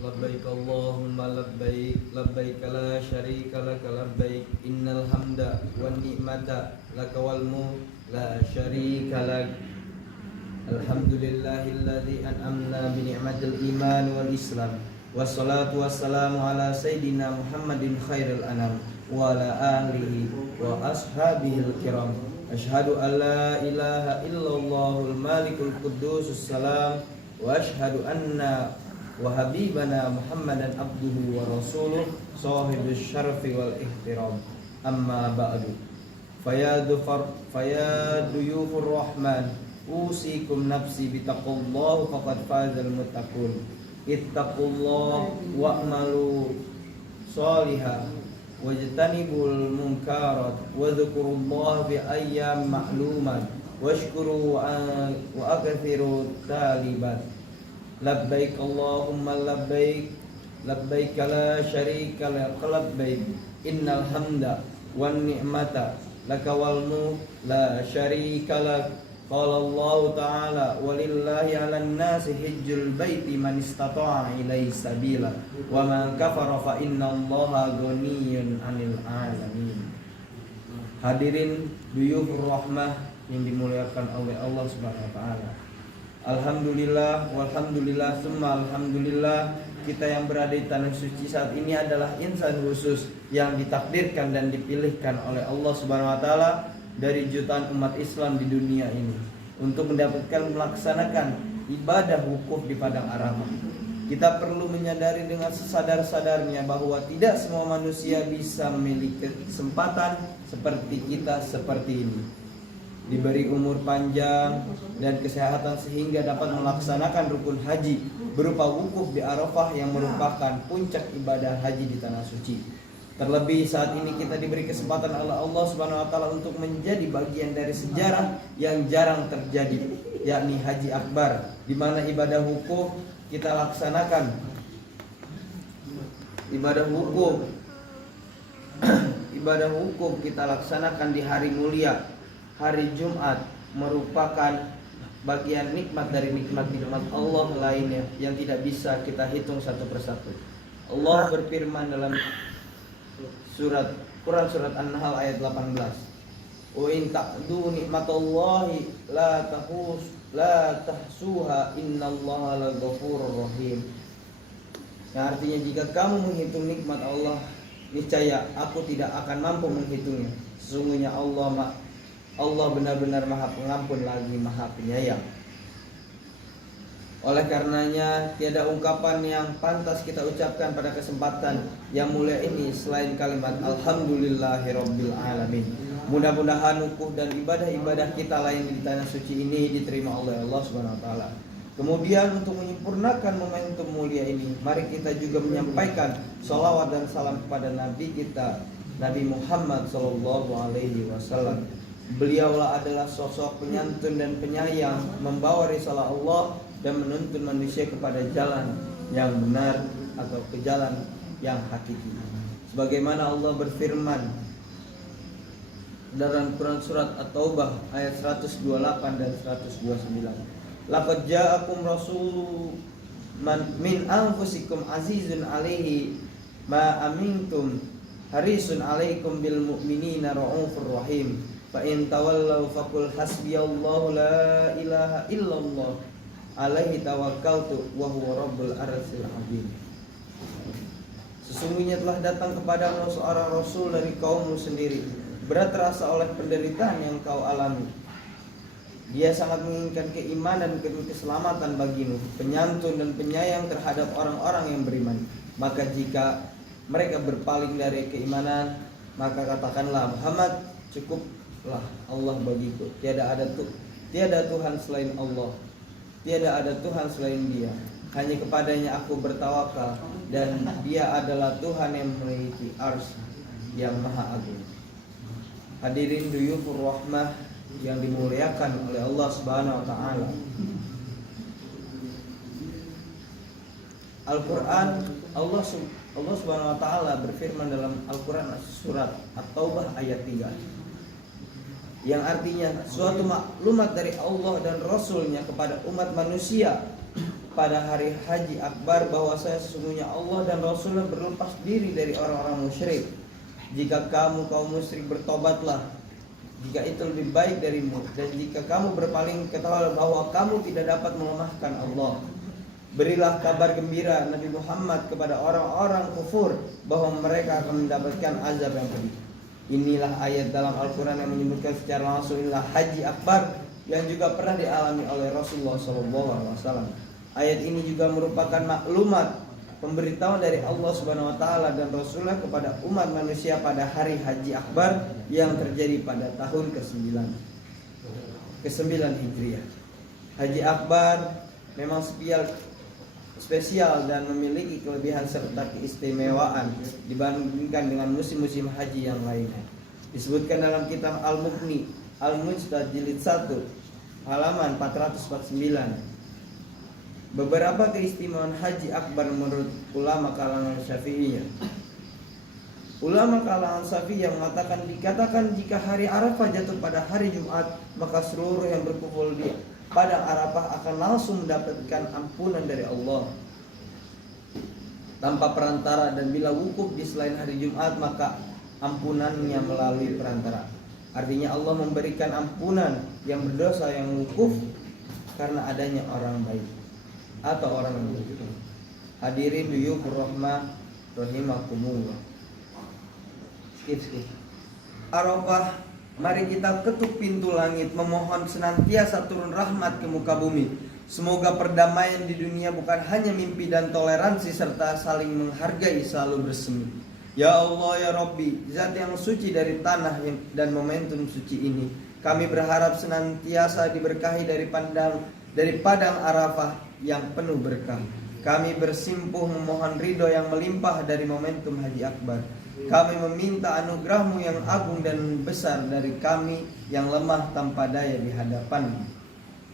Labbaik Allahumma labbaik, labbaik la syarika laka labbaik, innal hamda wan ni'mata laka wal mulk la syarika lak. Alhamdulillahilladzi an'amna bi ni'matil iman wal islam. Wassalatu wassalamu ala sayyidina Muhammadin khairil anam wa ala alihi wa ashabihil kiram. Asyhadu an la ilaha illallahul malikul quddusus salam wa asyhadu anna wa habibana Muhammadan abduhu wa rasuluh sahibus syarfi wal ihtiram. Amma ba'du. Fayaduyufur rahman, usikum nafsi bitaqullah faqad fazal muttaqun. Ittaqullah wa'malu shaliha wajtanibul munkarat wa dzkurullaha fi ayyam ma'lumat washkuru wa aktsiru talibat. Labbaik Allahumma labbaik, labbaik la syarika laka labbaik, innal hamda wan ni'mata laka wal mulk la syarika lak. Qala Allah ta'ala walillahi 'alan nasi hajjul baiti man istata'a ilaihi sabila wa man kafara fa innallaha ghaniyyun 'anil 'alamin. Hadirin duyufur rahmah yang dimuliakan oleh Allah Subhanahu wa taala. Alhamdulillah, walhamdulillah, summa alhamdulillah, kita yang berada di tanah suci saat ini adalah insan khusus yang ditakdirkan dan dipilihkan oleh Allah Subhanahu wa taala dari jutaan umat Islam di dunia ini untuk mendapatkan melaksanakan ibadah wukuf di padang Arafah. Kita perlu menyadari dengan sesadar-sadarnya bahwa tidak semua manusia bisa memiliki kesempatan seperti kita seperti ini, diberi umur panjang dan kesehatan sehingga dapat melaksanakan rukun haji berupa wukuf di Arafah yang merupakan puncak ibadah haji di tanah suci. Terlebih saat ini kita diberi kesempatan oleh Allah Subhanahu wa taala untuk menjadi bagian dari sejarah yang jarang terjadi, yakni Haji Akbar, di mana ibadah wukuf kita laksanakan. Ibadah wukuf kita laksanakan di hari mulia, hari Jumat, merupakan bagian nikmat dari nikmat-nikmat Allah lainnya yang tidak bisa kita hitung satu persatu. Allah berfirman dalam Quran surat An-Nahl ayat 18. Wa in ta'du nikmatallahi la tahsuha innallaha laghafurur rahim. Yang artinya jika kamu menghitung nikmat Allah, niscaya aku tidak akan mampu menghitungnya. Sesungguhnya Allah benar-benar Maha Pengampun lagi Maha Penyayang. Oleh karenanya tiada ungkapan yang pantas kita ucapkan pada kesempatan yang mulia ini selain kalimat alhamdulillahirabbil alamin. Mudah-mudahan wukuf dan ibadah-ibadah kita lain di tanah suci ini diterima oleh Allah Subhanahu wa taala. Kemudian untuk menyempurnakan momentum mulia ini, mari kita juga menyampaikan sholawat dan salam kepada Nabi kita, Nabi Muhammad sallallahu alaihi wasallam. Beliaulah adalah sosok penyantun dan penyayang, membawa risalah Allah dan menuntun manusia kepada jalan yang benar atau ke jalan yang hakiki. Sebagaimana Allah berfirman dalam Quran surat At-Taubah ayat 128 dan 129. Laqad ja'akum rasulun min anfusikum azizun 'alaihi ma amintum harisun 'alaikum bil mu'minina raufur rahim. Fa in tawallaw faqul hasbiyallahu la ilaha illallah alaihi tawakkaltu wa huwa rabbul arsyil azim. Sesungguhnya telah datang kepadamu seorang rasul dari kaummu sendiri, berat terasa oleh penderitaan yang kau alami. Dia sangat menginginkan keimanan dan keselamatan bagimu, penyantun dan penyayang terhadap orang-orang yang beriman. Maka jika mereka berpaling dari keimanan, maka katakanlah, Muhammad, cukuplah Allah bagiku. Tiada Tuhan selain Allah. Tiada ada Tuhan selain Dia. Hanya kepadanya aku bertawakal, dan Dia adalah Tuhan yang memiliki arsy yang maha agung. Hadirin duyufur rahmah yang dimuliakan oleh Allah Subhanahu wa taala. Al-Qur'an, Allah Subhanahu wa taala berfirman dalam Al-Qur'an surat At-Taubah ayat 3. Yang artinya suatu maklumat dari Allah dan Rasulnya kepada umat manusia pada hari haji akbar bahwasanya sesungguhnya Allah dan Rasulnya berlepas diri dari orang-orang musyrik. Jika kamu kaum musyrik bertobatlah, jika itu lebih baik darimu, dan jika kamu berpaling ketahuilah bahwa kamu tidak dapat melemahkan Allah. Berilah kabar gembira Nabi Muhammad kepada orang-orang kufur bahwa mereka akan mendapatkan azab yang pedih. Inilah ayat dalam Al-Quran yang menyebutkan secara langsung inilah haji akbar yang juga pernah dialami oleh Rasulullah SAW. Ayat ini juga merupakan maklumat pemberitahuan dari Allah Subhanahu Wa Taala dan Rasulullah kepada umat manusia pada hari haji akbar yang terjadi pada tahun ke-9 Hijriah. Haji akbar memang spesial dan memiliki kelebihan serta keistimewaan dibandingkan dengan musim-musim haji yang lainnya. Disebutkan dalam kitab Al-Mughni Al-Mujtahid jilid 1 halaman 449. Beberapa keistimewaan haji akbar menurut ulama kalangan Syafi'iyah. Ulama kalangan Syafi'iyah mengatakan dikatakan jika hari Arafah jatuh pada hari Jumat, maka seluruh yang berkumpul di Padang Arafah akan langsung mendapatkan ampunan dari Allah tanpa perantara, dan bila wukuf di selain hari Jumat maka ampunannya melalui perantara. Artinya Allah memberikan ampunan yang berdosa yang wukuf karena adanya orang baik atau orang yang baik. Hadirin duyufur rahmah rahimakumullah. Skip. Arafah, mari kita ketuk pintu langit, memohon senantiasa turun rahmat ke muka bumi. Semoga perdamaian di dunia bukan hanya mimpi dan toleransi serta saling menghargai selalu bersemi. Ya Allah ya Rabbi, zat yang suci dari tanah dan momentum suci ini, kami berharap senantiasa diberkahi dari padang Arafah yang penuh berkah. Kami bersimpuh memohon ridho yang melimpah dari momentum haji akbar. Kami meminta anugerahmu yang agung dan besar dari kami yang lemah tanpa daya di hadapanmu.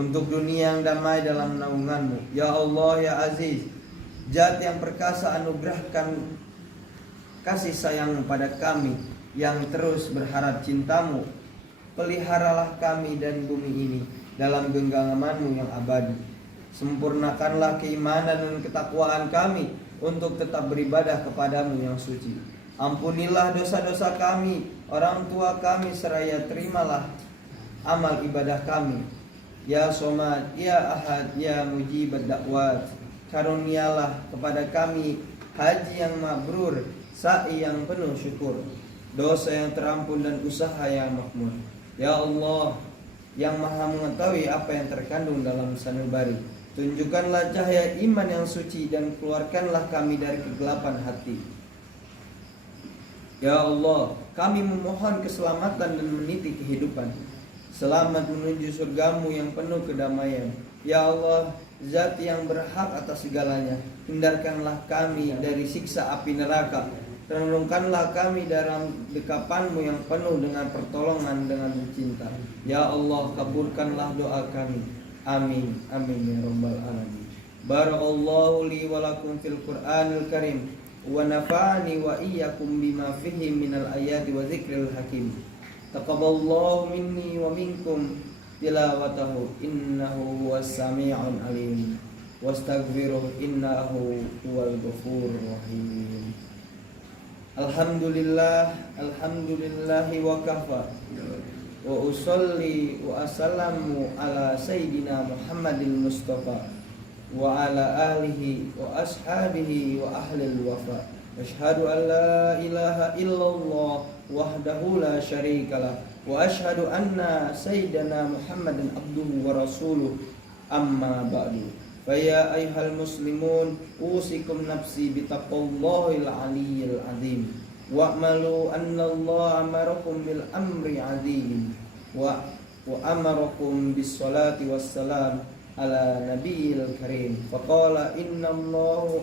Untuk dunia yang damai dalam naunganmu. Ya Allah ya Aziz, zat yang perkasa, anugerahkan kasih sayang pada kami yang terus berharap cintamu. Peliharalah kami dan bumi ini dalam genggamanmu yang abadi. Sempurnakanlah keimanan dan ketakwaan kami untuk tetap beribadah kepadamu yang suci. Ampunilah dosa-dosa kami, orang tua kami, seraya terimalah amal ibadah kami. Ya Somad, Ya Ahad, Ya Mujibad Da'wat, karunialah kepada kami haji yang mabrur, sa'i yang penuh syukur, dosa yang terampun dan usaha yang makmur. Ya Allah yang maha mengetahui apa yang terkandung dalam sanubari, tunjukkanlah cahaya iman yang suci dan keluarkanlah kami dari kegelapan hati. Ya Allah, kami memohon keselamatan dan meniti kehidupan, selamat menuju surgamu yang penuh kedamaian. Ya Allah, zat yang berhak atas segalanya, hindarkanlah kami dari siksa api neraka. Renungkanlah kami dalam dekapanmu yang penuh dengan pertolongan dengan cinta. Ya Allah, kabulkanlah doa kami. Amin, amin ya rabbal alamin. Barakallahu li wa lakum fil Qur'anil Karim, wa nafa'ani wa iyyakum bima fihi minal ayati wa dzikril hakim. Taqabbalallahu minni wa minkum tilawatahu innahu huwas sami'un alim. Wastaghfiruh innahu huwal ghafurur rahim. Alhamdulillahi wa kafa, wa usolli wa assalamu ala sayyidina Muhammadil Mustafa wa ala alihi wa ashabihi wa ahlil wafa. Asyhadu an la ilaha illallah wahdahu la syarikalah, wa asyhadu anna sayyidina Muhammadan abduhu wa rasuluh, amma ba'du. Faya ayyuhal muslimun, usikum nafsi bitaqwallahil aliyyil azim, wa'malu anna Allah amarakum bil amri azim, wa amarakum bis salati wassalam ala nabiyil karim. Faqala inna Allah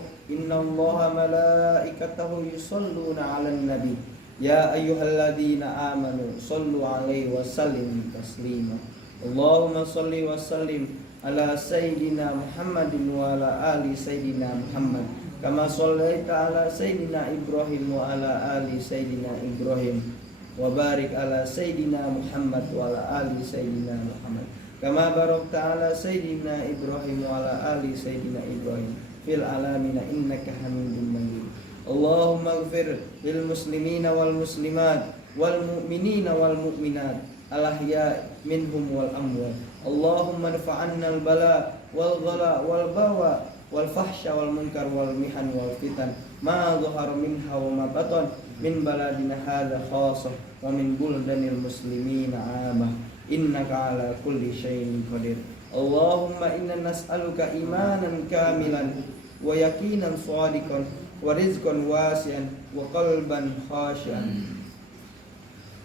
malaikatahu yusalluna 'alan nabi, ya ayyuhalladzina amanu sallu 'alaihi wa sallimu taslima. Allahumma salli wa sallim ala sayyidina Muhammadin wa ala ali sayyidina Muhammad, kama shallaita ala sayyidina Ibrahim wa ala ali sayyidina Ibrahim, wa barik ala sayyidina Muhammad wa ala ali sayyidina Muhammad. kama barakta ala sayyidina Ibrahim wa ala ali sayyidina Ibrahim fil alamin innaka Hamidum Majid. Allahumma ighfir lil muslimina wal muslimat wal mu'minina wal mu'minat al ahya minhum wal amwat. Allahumma dfa'anna al bala wal ghala wal bawa wal fahsya wal munkar wal mihan wal fitan ma dhahara minha wa ma batan min baladina hadha khassah wa min buldanil muslimina 'amah innaka ala kulli syai'in qadir. Allahumma inna nas'aluka imanan kamilan wa yaqinan shadiqan wa rizqan wasi'an wa qalban khashi'an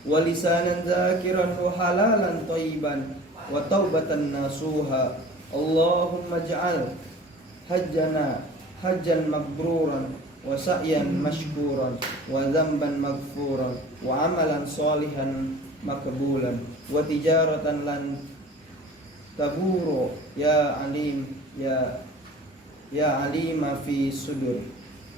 wa lisanan zakiran wa halalan thayyiban wa taubatan nasuha. Allahumma ij'al hajjana hajjan mabruran wa sa'yan mashkuran wa dhanban maghfuran wa amalan salihan makbulan wa tijaratan lan taburu ya alim ya alima fi sudur.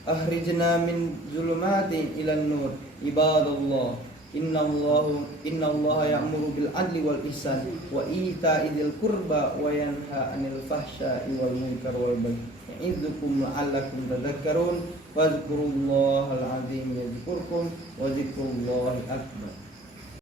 Akhrijna min zulumati ilan nur ibadallah inna Allah ya'muru bil adli wal ihsan wa ita'i dzil qurba wa yanha 'anil fahsya'i wal munkar wal baghi ya'idzukum la'allakum tadhakkarun wadhkurullahal 'azim yadhkurkum wa dzikrullahi akbar.